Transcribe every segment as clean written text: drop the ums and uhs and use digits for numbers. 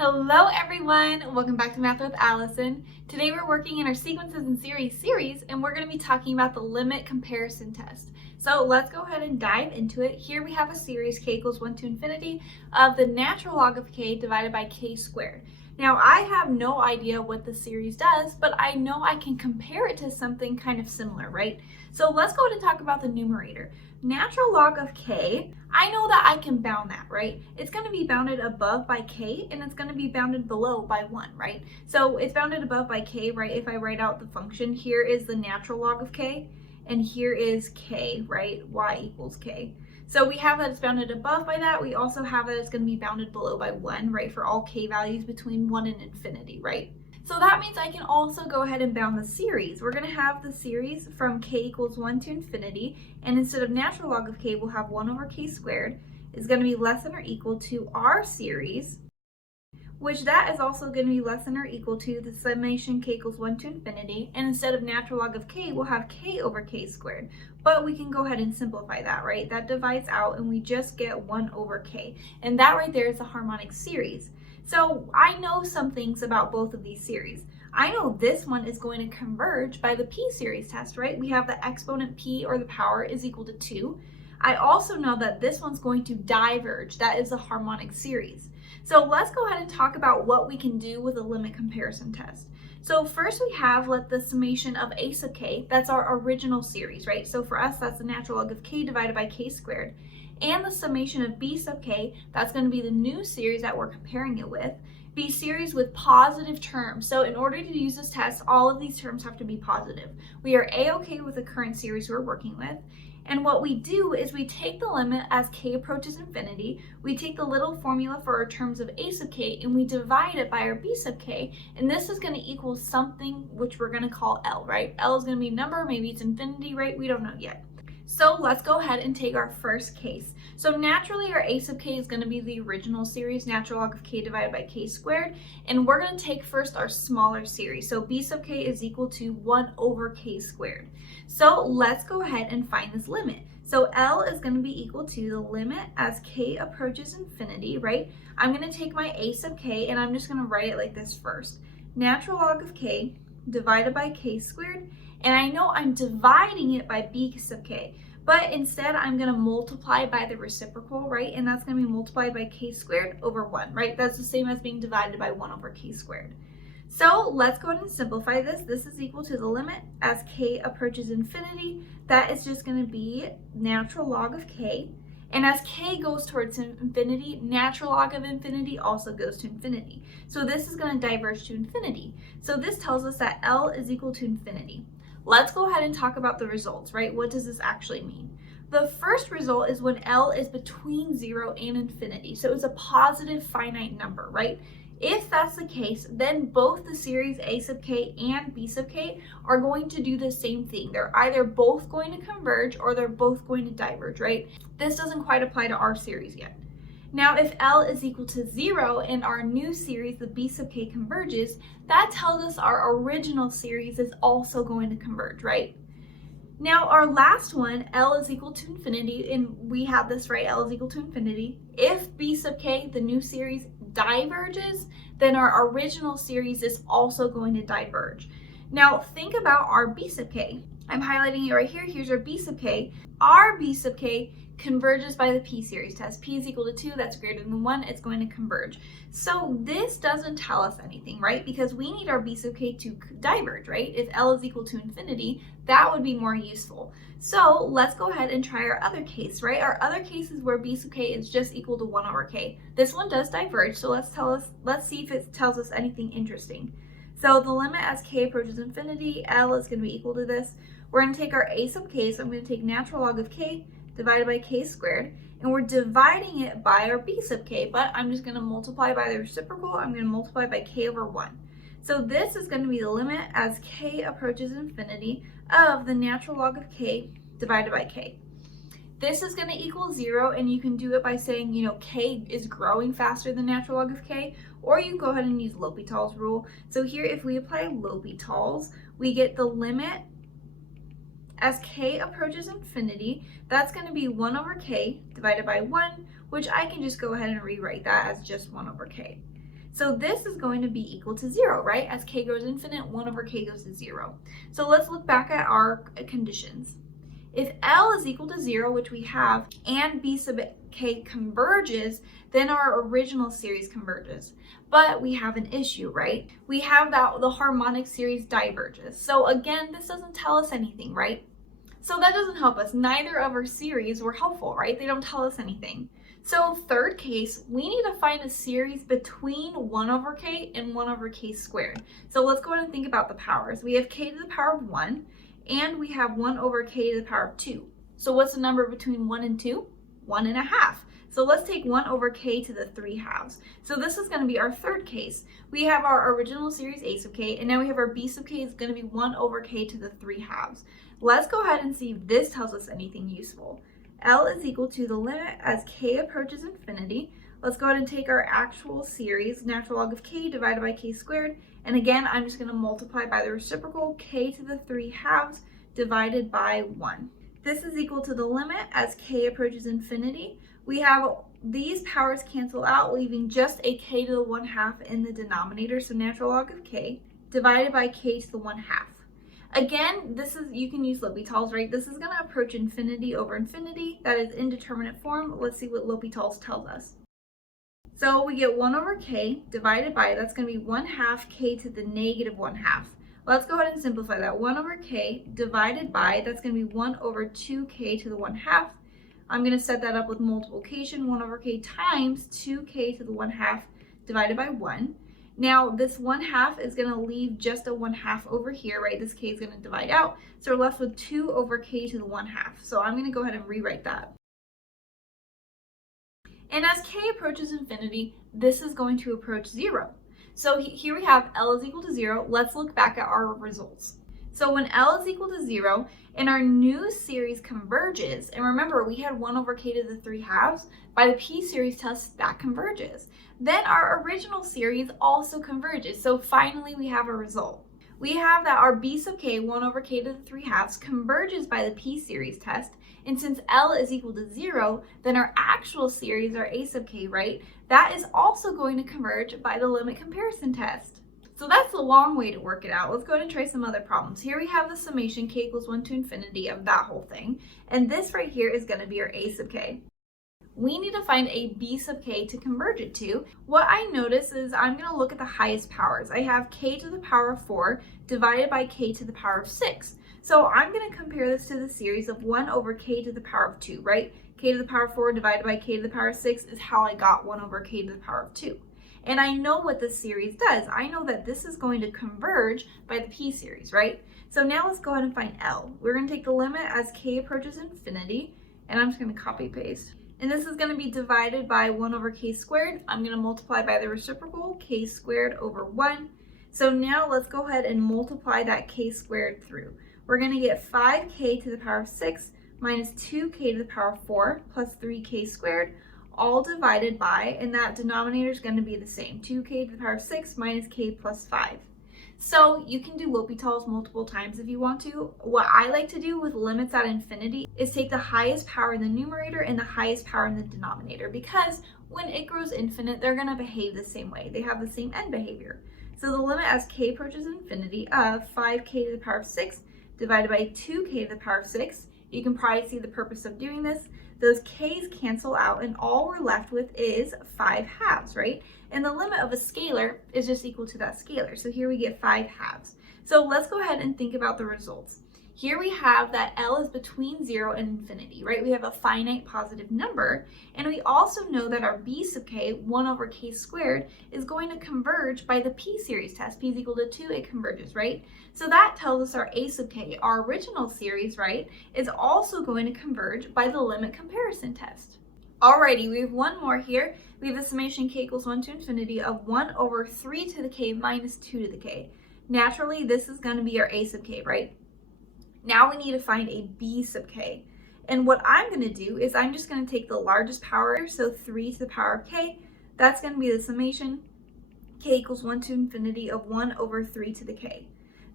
Hello everyone, welcome back to Math with Allison. Today we're working in our sequences and series and we're going to be talking about the limit comparison test. So let's go ahead and dive into it. Here we have a series k equals 1 to infinity of the natural log of k divided by k squared. Now I have no idea what the series does, but I know I can compare it to something kind of similar, right? So let's go ahead and talk about the numerator. Natural log of k, I know that I can bound that, right? It's going to be bounded above by k and it's going to be bounded below by 1, right? So it's bounded above by k, right? If I write out the function, here is the natural log of k and here is k, right? Y equals k. So we have that it's bounded above by that. We also have that it's going to be bounded below by 1, right? For all k values between 1 and infinity, right? So that means I can also go ahead and bound the series. We're going to have the series from k equals 1 to infinity, and instead of natural log of k, we'll have 1 over k squared is going to be less than or equal to our series, which that is also going to be less than or equal to the summation k equals 1 to infinity, and instead of natural log of k, we'll have k over k squared. But we can go ahead and simplify that, right? That divides out and we just get 1 over k, and that right there is the harmonic series. So I know some things about both of these series. I know this one is going to converge by the p series test, right? We have the exponent p, or the power, is equal to 2. I also know that this one's going to diverge. That is the harmonic series. So let's go ahead and talk about what we can do with a limit comparison test. So first we have the summation of a sub k, that's our original series, right? So for us, that's the natural log of k divided by k squared. And the summation of b sub k, that's going to be the new series that we're comparing it with, be series with positive terms. So in order to use this test, all of these terms have to be positive. We are a-okay with the current series we're working with. And what we do is we take the limit as k approaches infinity, we take the little formula for our terms of a sub k, and we divide it by our b sub k, and this is going to equal something which we're going to call L, right? L is going to be a number, maybe it's infinity, right? We don't know yet. So let's go ahead and take our first case. So naturally our a sub k is going to be the original series, natural log of k divided by k squared, and we're going to take first our smaller series. So b sub k is equal to 1 over k squared. So let's go ahead and find this limit. So L is going to be equal to the limit as k approaches infinity, right? I'm going to take my a sub k and I'm just going to write it like this first. Natural log of k divided by k squared, and I know I'm dividing it by b sub k, but instead I'm going to multiply by the reciprocal, right? And that's going to be multiplied by k squared over 1, right? That's the same as being divided by 1 over k squared. So let's go ahead and simplify this. This is equal to the limit as k approaches infinity. That is just going to be natural log of k. And as k goes towards infinity, natural log of infinity also goes to infinity. So this is going to diverge to infinity. So this tells us that L is equal to infinity. Let's go ahead and talk about the results, right? What does this actually mean? The first result is when L is between 0 and infinity. So it's a positive finite number, right? If that's the case, then both the series a sub k and b sub k are going to do the same thing. They're either both going to converge or they're both going to diverge, right? This doesn't quite apply to our series yet. Now, if L is equal to 0 and our new series, the b sub k, converges, that tells us our original series is also going to converge, right? Now, our last one, L is equal to infinity, and we have this, right? L is equal to infinity. If b sub k, the new series, diverges, then our original series is also going to diverge. Now, think about our b sub k. I'm highlighting it right here. Here's our b sub k. Our b sub k converges by the p series test. P is equal to 2, that's greater than 1, it's going to converge. So this doesn't tell us anything, right? Because we need our b sub k to diverge, right? If L is equal to infinity, that would be more useful. So let's go ahead and try our other case, right? Our other case is where b sub k is just equal to 1 over k. This one does diverge, so let's see if it tells us anything interesting. So the limit as k approaches infinity, L is going to be equal to this. We're going to take our a sub k, so I'm going to take natural log of k divided by k squared, and we're dividing it by our b sub k, but I'm just going to multiply by the reciprocal. I'm going to multiply by k over 1. So this is going to be the limit as k approaches infinity of the natural log of k divided by k. This is going to equal 0, and you can do it by saying, k is growing faster than natural log of k, or you can go ahead and use L'Hopital's rule. So here, if we apply L'Hopital's, we get the limit as k approaches infinity, that's going to be 1 over k divided by 1, which I can just go ahead and rewrite that as just 1 over k. So this is going to be equal to 0, right? As k goes infinite, 1 over k goes to 0. So let's look back at our conditions. If L is equal to 0, which we have, and B sub k converges, then our original series converges. But we have an issue, right? We have that the harmonic series diverges. So again, this doesn't tell us anything, right? So that doesn't help us. Neither of our series were helpful, right? They don't tell us anything. So third case, we need to find a series between 1 over k and 1 over k squared. So let's go ahead and think about the powers. We have k to the power of 1, and we have 1 over k to the power of 2. So what's the number between 1 and 2? 1.5. So let's take 1 over k to the 3/2. So this is going to be our third case. We have our original series a sub k, and now we have our b sub k is going to be 1 over k to the 3/2. Let's go ahead and see if this tells us anything useful. L is equal to the limit as k approaches infinity. Let's go ahead and take our actual series, natural log of k divided by k squared. And again, I'm just going to multiply by the reciprocal, k to the 3/2 divided by 1. This is equal to the limit as k approaches infinity. We have these powers cancel out, leaving just a k to the 1/2 in the denominator, so natural log of k divided by k to the 1/2. Again, this is, you can use L'Hopital's, right? This is going to approach infinity over infinity. That is indeterminate form. Let's see what L'Hopital's tells us. So we get 1 over k divided by, that's going to be 1/2 k to the negative 1/2. Let's go ahead and simplify that. 1 over k divided by, that's going to be 1 over 2k to the 1/2. I'm going to set that up with multiplication. 1 over k times 2k to the 1/2 divided by 1. Now this 1/2 is going to leave just a 1/2 over here, right? This k is going to divide out. So we're left with 2 over k to the 1/2. So I'm going to go ahead and rewrite that. And as k approaches infinity, this is going to approach 0. So here we have L is equal to 0. Let's look back at our results. So when L is equal to 0 and our new series converges, and remember we had 1 over k to the 3/2, by the p series test that converges. Then our original series also converges. So finally we have a result. We have that our b sub k, 1 over k to the 3/2, converges by the p series test. And since L is equal to 0, then our actual series, our a sub k, right, that is also going to converge by the limit comparison test. So that's a long way to work it out. Let's go ahead and try some other problems. Here we have the summation k equals 1 to infinity of that whole thing. And this right here is going to be our a sub k. We need to find a b sub k to converge it to. What I notice is I'm going to look at the highest powers. I have k to the power of 4 divided by k to the power of 6. So I'm going to compare this to the series of 1 over k to the power of 2, right? K to the power of 4 divided by k to the power of 6 is how I got 1 over k to the power of 2. And I know what this series does. I know that this is going to converge by the p series, right? So now let's go ahead and find L. We're going to take the limit as k approaches infinity, and I'm just going to copy paste. And this is going to be divided by 1 over k squared. I'm going to multiply by the reciprocal, k squared over 1. So now let's go ahead and multiply that k squared through. We're going to get 5k to the power of 6 minus 2k to the power of 4 plus 3k squared, all divided by, and that denominator is going to be the same, 2k to the power of 6 minus k plus 5. So you can do L'Hopital's multiple times if you want to. What I like to do with limits at infinity is take the highest power in the numerator and the highest power in the denominator, because when it grows infinite, they're going to behave the same way. They have the same end behavior. So the limit as k approaches infinity of 5k to the power of 6 divided by 2k to the power of 6. You can probably see the purpose of doing this. Those k's cancel out, and all we're left with is 5/2, right? And the limit of a scalar is just equal to that scalar. So here we get 5/2. So let's go ahead and think about the results. Here we have that L is between 0 and infinity, right? We have a finite positive number. And we also know that our b sub k, 1 over k squared, is going to converge by the p series test. P is equal to 2, it converges, right? So that tells us our a sub k, our original series, right, is also going to converge by the limit comparison test. Alrighty, we have one more here. We have the summation k equals 1 to infinity of 1 over 3 to the k minus 2 to the k. Naturally, this is going to be our a sub k, right? Now we need to find a b sub k. And what I'm going to do is I'm just going to take the largest power, so 3 to the power of k. That's going to be the summation k equals 1 to infinity of 1 over 3 to the k.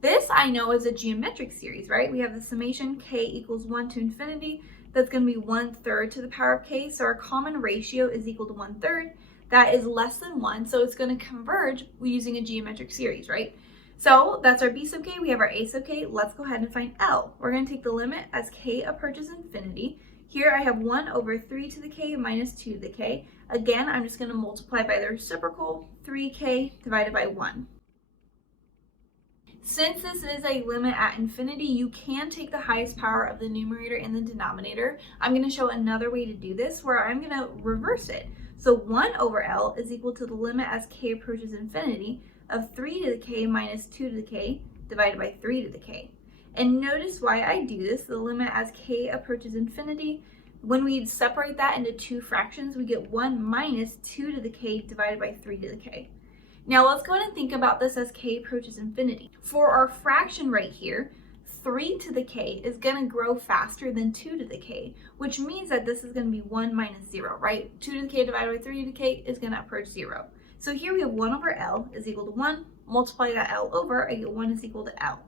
This I know is a geometric series, right? We have the summation k equals 1 to infinity. That's going to be 1/3 to the power of k. So our common ratio is equal to 1/3. that is less than 1, so it's going to converge using a geometric series, right? So that's our b sub k, we have our a sub k. Let's go ahead and find L. We're going to take the limit as k approaches infinity. Here I have 1 over 3 to the k minus 2 to the k. Again, I'm just going to multiply by the reciprocal, 3k divided by 1. Since this is a limit at infinity, you can take the highest power of the numerator and the denominator. I'm going to show another way to do this where I'm going to reverse it. So 1 over L is equal to the limit as k approaches infinity of 3 to the k minus 2 to the k divided by 3 to the k. And notice why I do this. The limit as k approaches infinity, when we separate that into two fractions, we get 1 minus 2 to the k divided by 3 to the k. Now let's go ahead and think about this as k approaches infinity. For our fraction right here, 3 to the k is going to grow faster than 2 to the k, which means that this is going to be 1 minus 0, right? 2 to the k divided by 3 to the k is going to approach 0. So here we have 1 over L is equal to 1. Multiply that L over, I get 1 is equal to L.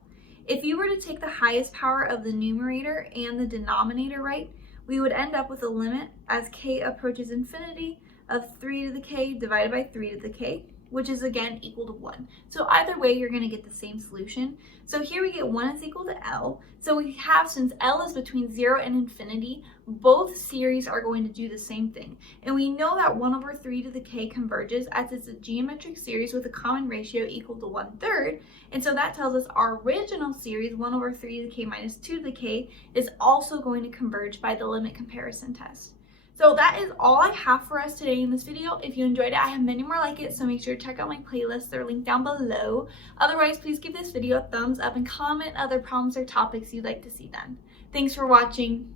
If you were to take the highest power of the numerator and the denominator, right, we would end up with a limit as k approaches infinity of 3 to the k divided by 3 to the k, which is again equal to 1. So either way, you're going to get the same solution. So here we get 1 is equal to L. So we have, since L is between 0 and infinity, both series are going to do the same thing. And we know that 1 over 3 to the k converges as it's a geometric series with a common ratio equal to 1/3. And so that tells us our original series, 1 over 3 to the k minus 2 to the k, is also going to converge by the limit comparison test. So that is all I have for us today in this video. If you enjoyed it, I have many more like it, so make sure to check out my playlists. They're linked down below. Otherwise, please give this video a thumbs up and comment other problems or topics you'd like to see done. Thanks for watching.